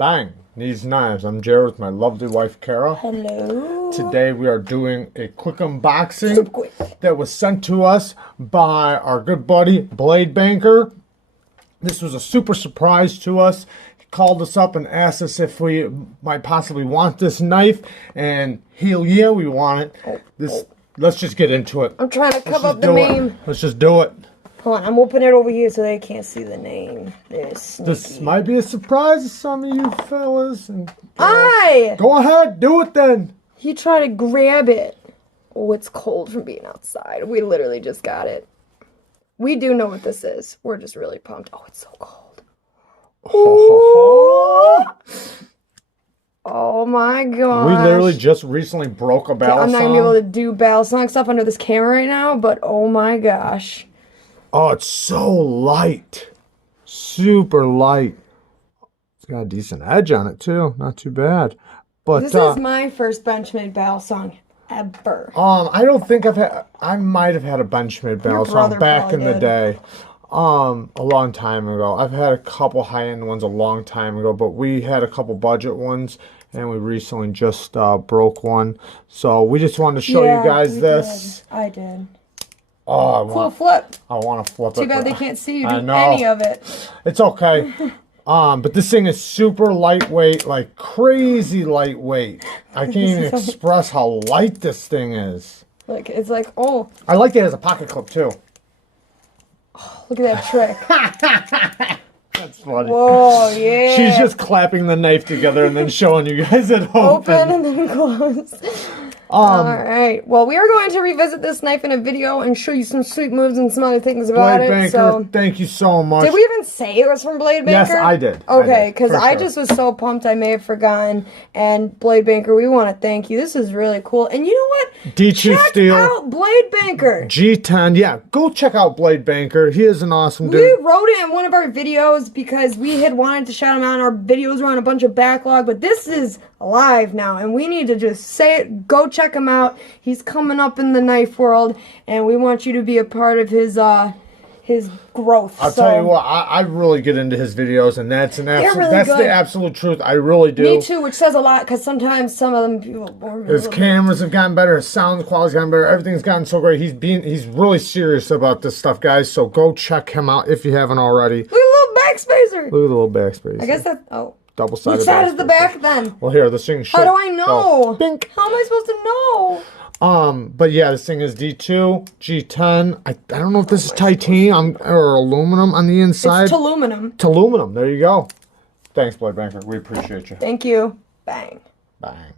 Bang! Neeves Knives. I'm Jared with my lovely wife, Kara. Hello. Today we are doing a quick unboxing Super quick. that was sent to us by our good buddy, BLADEBANKER. This was a super surprise to us. He called us up and asked us if we might possibly want this knife, and hell yeah, we want it. Let's just get into it. I'm trying to cover up the name. Let's just do it. Hold on, I'm opening it over here so they can't see the name. This might be a surprise to some of you fellas. And Go ahead, do it then. He tried to grab it. Oh, it's cold from being outside. We literally just got it. We do know what this is. We're just really pumped. Oh, it's so cold. Oh my god. We literally just recently broke a Balisong. I'm not gonna be able to do Balisong stuff under this camera right now, but oh my gosh. Oh, it's so light. Super light. It's got a decent edge on it too. Not too bad. But this is my first Benchmade Balisong ever. I don't think I might have had a Benchmade Balisong back in the day. A long time ago. I've had a couple high-end ones a long time ago, but we had a couple budget ones, and we recently just broke one. So we just wanted to show you guys this. I did. Oh, cool flip. I want to flip it. Too bad they can't see you do any of it. It's okay. But this thing is super lightweight, like crazy lightweight. I can't even express how light this thing is. Look, it's like, oh. I like it as a pocket clip too. Oh, look at that trick. That's funny. Whoa, yeah. She's just clapping the knife together and then showing you guys it open and then close. Alright, well, we are going to revisit this knife in a video and show you some sweet moves and some other things about it. So, thank you so much. Did we even say it was from BLADEBANKER? Yes, I did. Okay, because I just was so pumped I may have forgotten. And BLADEBANKER, we want to thank you. This is really cool. And you know what? D2 Steel. Check out BLADEBANKER. G10, yeah, go check out BLADEBANKER. He is an awesome dude. We wrote it in one of our videos because we had wanted to shout him out. Our videos were on a bunch of backlog, but this is live now, and we need to just say it. Go check him out. He's coming up in the knife world, and we want you to be a part of his growth. I'll tell you what, I really get into his videos, and that's the absolute truth. I really do. Me too, which says a lot, because sometimes some of them people bore me. His cameras have gotten better, his sound quality's gotten better, everything's gotten so great. He's really serious about this stuff, guys. So go check him out if you haven't already. Look at the little backspacer. Look at the little backspacer. I guess that double-sided. Which side is the back then? Well, here, this thing's How do I know? Oh, bink. How am I supposed to know? But yeah, this thing is D2, G10. I don't know if this is titanium or aluminum on the inside. It's aluminum. Aluminum. There you go. Thanks, BLADEBANKER. We appreciate you. Thank you. Bang. Bang.